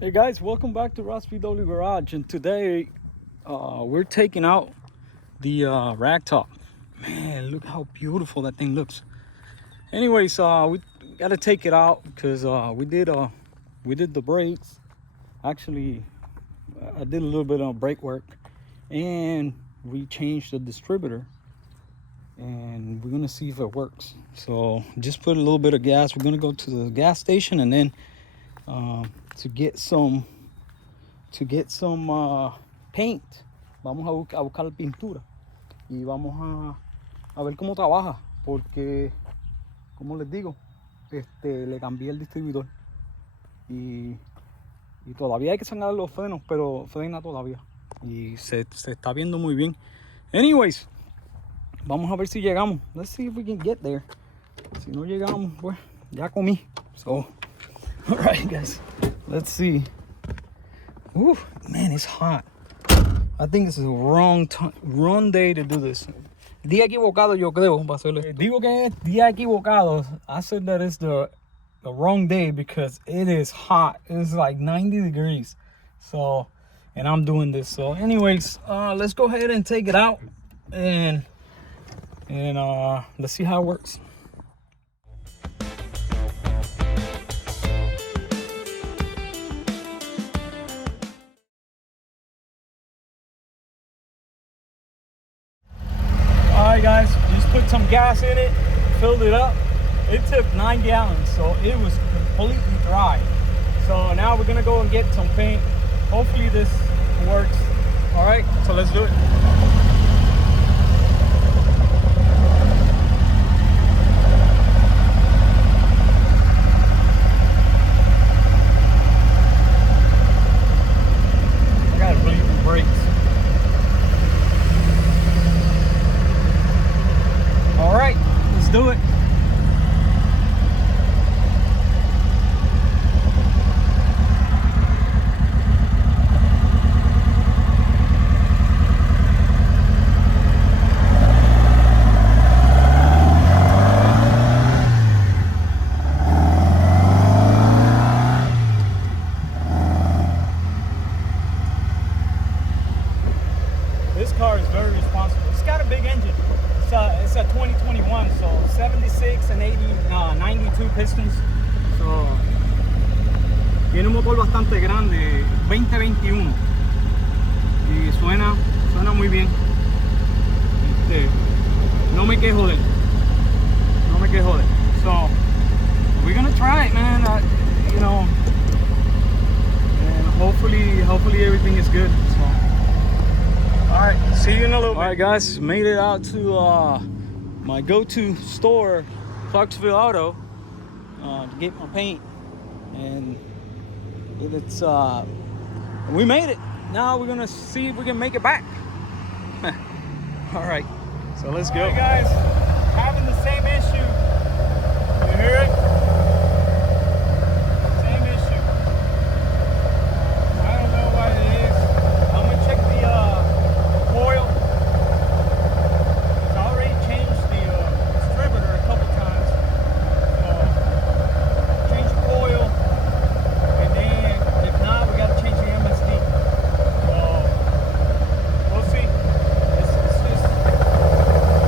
Hey guys, welcome back to VW Garage, and today we're taking out the ragtop. Man, look how beautiful that thing looks. Anyways, we gotta take it out because we did the brakes. Actually, I did a little bit of brake work, and we changed the distributor, and we're gonna see if it works. So just put a little bit of gas. We're gonna go to the gas station and then to get some paint. Vamos a buscar pintura y vamos a ver cómo trabaja, porque como les digo, le cambié el distribuidor y todavía hay que sacar los frenos, pero frena todavía y se está viendo muy bien. Anyways, vamos a ver si llegamos. Let's see if we can get there. Si no llegamos, pues ya comí. So, all right guys, let's see. Ooh, man, it's hot. I think this is the wrong day to do this. Día equivocado, yo creo, para hacerlo. Digo que es día equivocado. I said that it's the wrong day because it is hot. It's like 90 degrees. So, and I'm doing this. So, anyways, let's go ahead and take it out and let's see how it works. Alright guys, just put some gas in it, filled it up. It took 9 gallons, so it was completely dry. So now we're gonna go and get some paint. Hopefully this works. Alright, so let's do it. I gotta bleed the brakes. All right, let's do it. This car is very responsible. It's got a big engine. It's a 2021, so 76 and 92 pistons. So, tiene un motor bastante grande, 2021. Y suena muy bien. No me quejo de él. No me quejo de él. So, we're gonna try it, man. You know, and hopefully everything is good. So. Alright, see you in a little bit. Alright guys, made it out to my go-to store, Clarksville Auto, to get my paint. And it's we made it. Now we're gonna see if we can make it back. Alright, so let's go. Alright guys, having the same issue. You hear it? Same issue. I don't know what it is. I'm gonna check the coil. It's already changed the distributor a couple times. So change the coil, and then if not, we gotta change the MSD. So we'll see. It's just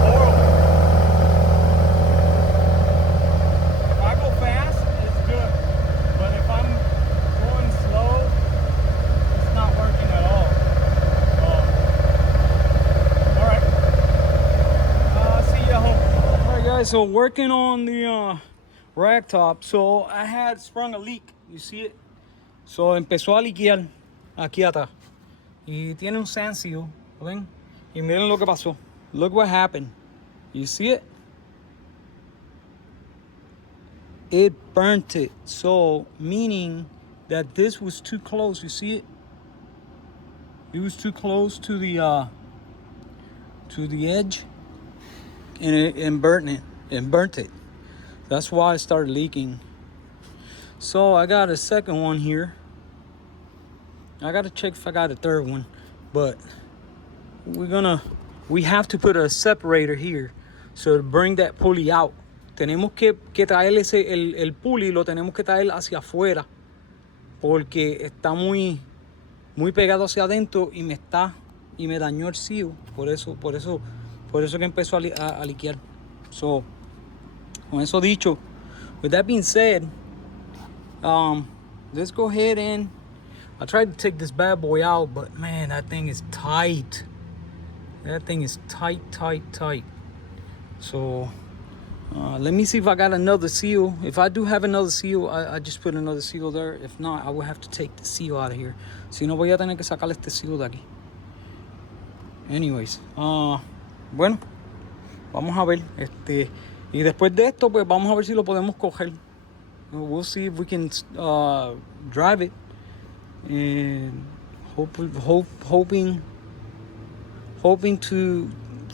horrible. If I go fast, it's good, but if I'm going slow, it's not working at all. So working on the ragtop, so I had sprung a leak, you see it? So empezó a liquear aquí atrás y tiene un sand seal, ¿ven? Y miren lo que pasó. Look what happened. You see it? It burnt it. So meaning that this was too close. You see it? It was too close to the edge, and it burnt it. It burnt it. That's why it started leaking. So I got a second one here. I gotta check if I got a third one, but we have to put a separator here so to bring that pulley out. Tenemos que traer el pulley, lo tenemos que traer hacia afuera porque está muy pegado hacia adentro y me dañó el seal. Por eso que empezó a liquear. So, con eso dicho, with that being said, let's go ahead and I tried to take this bad boy out, but man, that thing is tight. That thing is tight. So let me see if I got another seal. If I do have another seal, I just put another seal there. If not, I will have to take the seal out of here. Si no, voy a tener que sacar este seal de aquí. Anyways, bueno, vamos a ver. Y después de esto, pues vamos a ver si lo podemos coger. We'll see if we can drive it. And hoping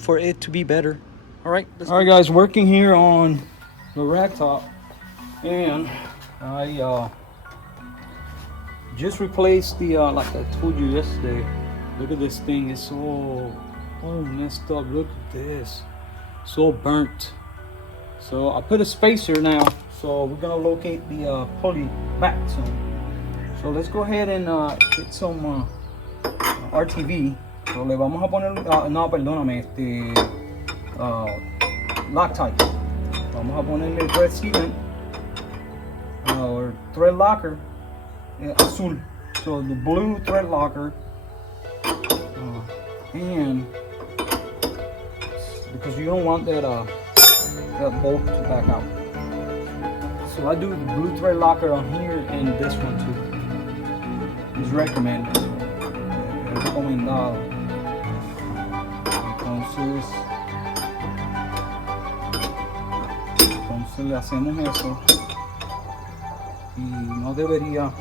for it to be better. All right, guys, working here on the ragtop, and I just replaced the like I told you yesterday. Look at this thing, it's so messed up. Look at this, so burnt. So I put a spacer now, so we're gonna locate the pulley back soon. So let's go ahead and get some RTV. So le vamos a poner, no, perdóname, Loctite. Vamos a ponerle thread sealant or thread locker azul. So the blue thread locker, and because you don't want that bolt to back out. So I do the blue thread locker on here and this one too. It's recommended. Es recomendado. Entonces le hacemos eso y no debería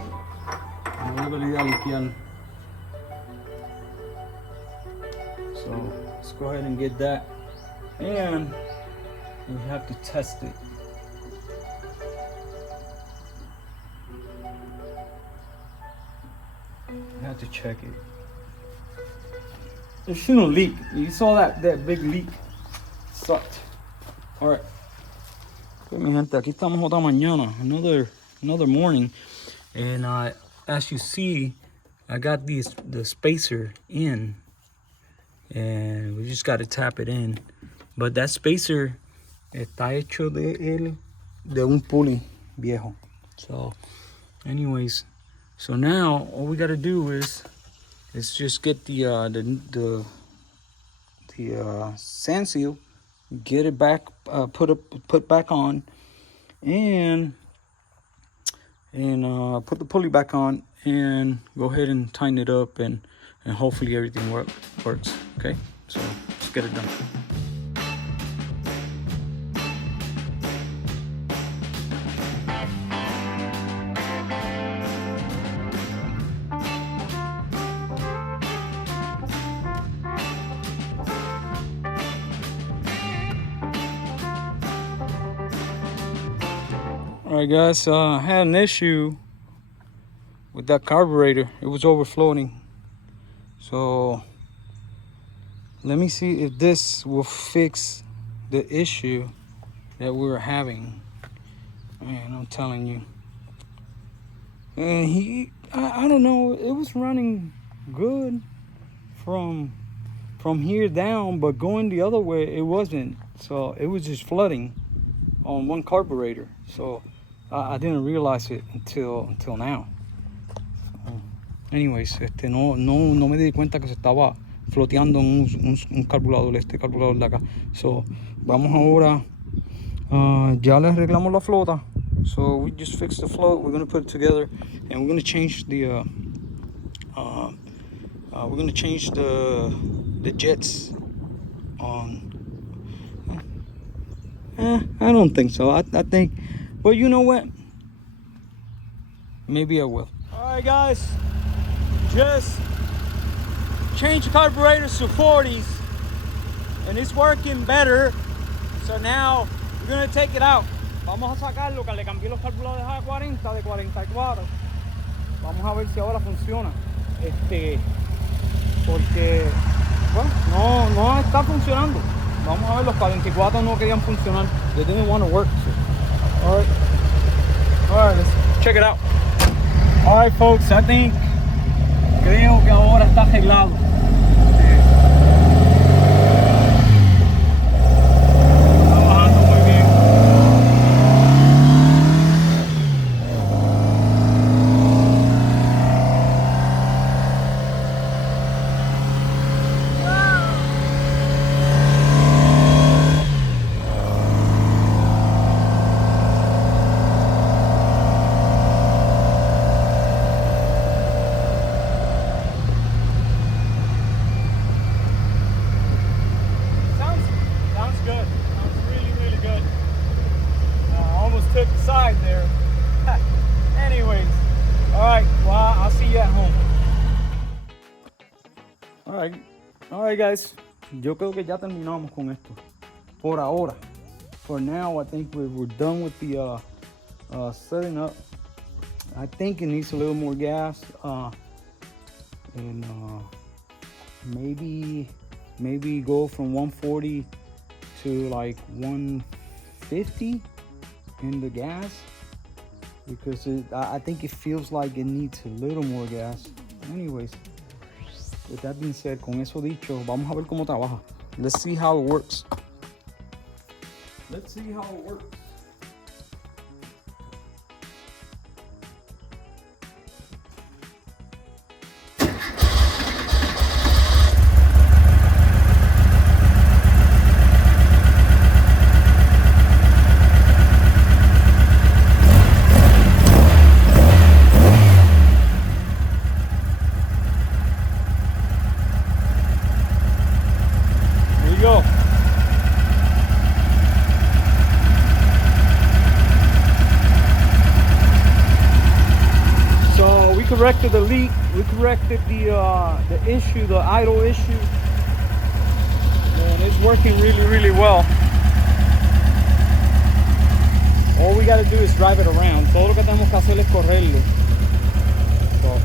liquear. So let's go ahead and get that, and we have to test it. We have to check it. It shouldn't leak. You saw that big leak. Sucked. All right. Okay, mi gente, aquí estamos otra mañana. Another morning, and as you see, I got the spacer in, and we just got to tap it in. But that spacer está hecho de un pulley viejo. So, anyways, so now all we got to do is just get the sand seal, get it back, put back on, and put the pulley back on, and go ahead and tighten it up, and hopefully everything works. Okay, so let's get it done. Alright guys, I had an issue with that carburetor. It was overflowing. So let me see if this will fix the issue that we were having. Man, I'm telling you. And I don't know, it was running good from here down, but going the other way it wasn't. So it was just flooding on one carburetor. So I didn't realize it until now. So, anyways, no me di cuenta que se estaba floteando un carburador, este carburador de acá. So vamos ahora, ya le arreglamos la flota. So we just fixed the float. We're gonna put it together, and we're gonna change the jets on. I don't think so. I think, well, you know what? Maybe I will. All right, guys, just change the carburetors to 40s, and it's working better. So now we're gonna take it out. Vamos a sacarlo, que le cambié los carburadores a 40 de 44. Vamos a ver si ahora funciona. Porque, bueno, no está funcionando. Vamos a ver, los 44 no querían funcionar. They didn't want to work. So. All right, let's check it out. Alright folks, creo que ahora está arreglado. Está bajando muy bien. Sounds good. Sounds really, really good. Almost took the side there. Anyways, alright, well, I'll see you at home. Alright guys, yo creo que ya terminamos con esto. Por ahora. For now, I think we're done with the setting up. I think it needs a little more gas. And maybe go from 140 to like 150 in the gas, because I think it feels like it needs a little more gas. Anyways, with that being said, con eso dicho, vamos a ver cómo trabaja. Let's see how it works. Let's see how it works. Go. So we corrected the leak, we corrected the issue, the idle issue, and it's working really, really well. All we got to do is drive it around. Todo lo que tenemos que hacer es correrlo. So,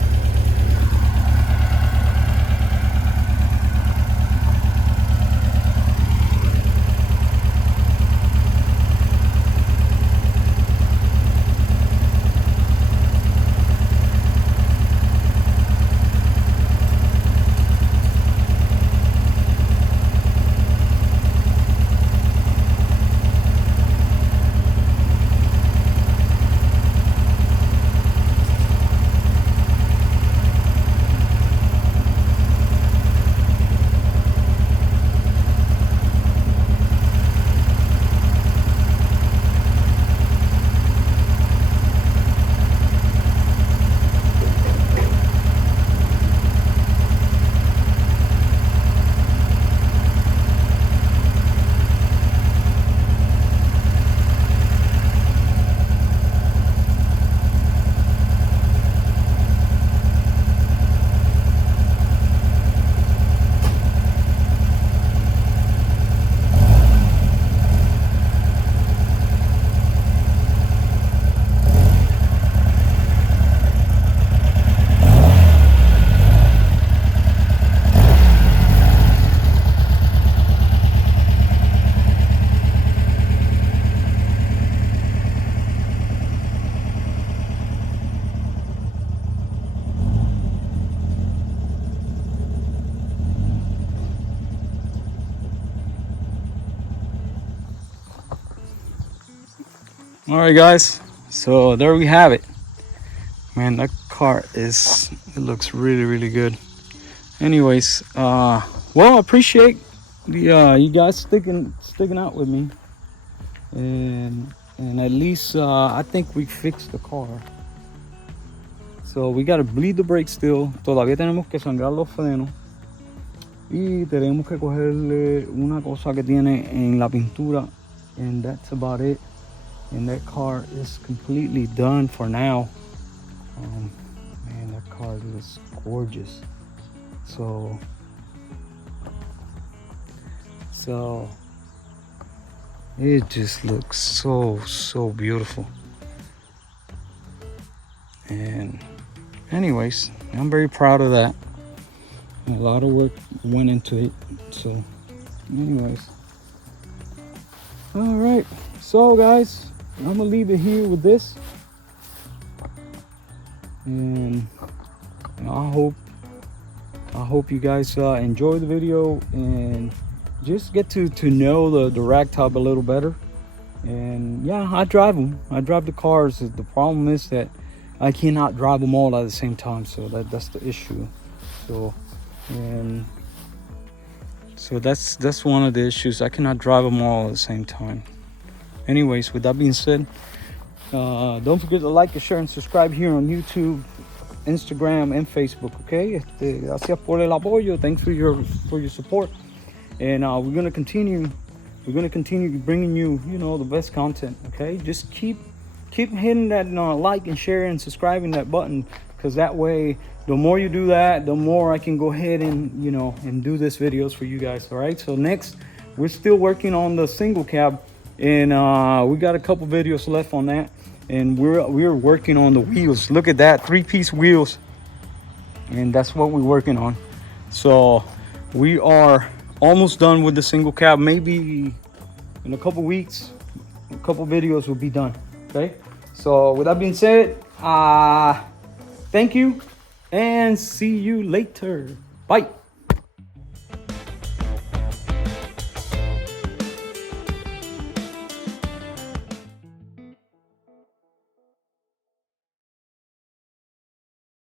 all right guys, so there we have it. Man, that car it looks really, really good. Anyways, well, I appreciate the you guys sticking out with me, and at least I think we fixed the car. So we gotta bleed the brake still. Todavía tenemos que sangrar los frenos y tenemos que cogerle una cosa que tiene en la pintura, and that's about it. And that car is completely done for now. Man, that car is gorgeous. So it just looks so beautiful. And anyways, I'm very proud of that. A lot of work went into it. So anyways, all right, so guys, I'm gonna leave it here with this. And I hope you guys enjoy the video and just get to know the ragtop a little better. And yeah, I drive them. I drive the cars. The problem is that I cannot drive them all at the same time, so that's the issue. So that's one of the issues. I cannot drive them all at the same time. Anyways, with that being said, don't forget to like, share, and subscribe here on YouTube, Instagram, and Facebook. Okay, gracias por el apoyo. Thanks for your support, and we're gonna continue bringing you the best content. Okay, just keep hitting that like and share and subscribing that button, because that way the more you do that, the more I can go ahead and and do this videos for you guys. All right, so next we're still working on the single cab, and we got a couple videos left on that, and we're working on the wheels. Look at that, 3-piece wheels, and that's what we're working on. So we are almost done with the single cab. Maybe in a couple weeks, a couple videos will be done. Okay, so with that being said, thank you and see you later. Bye.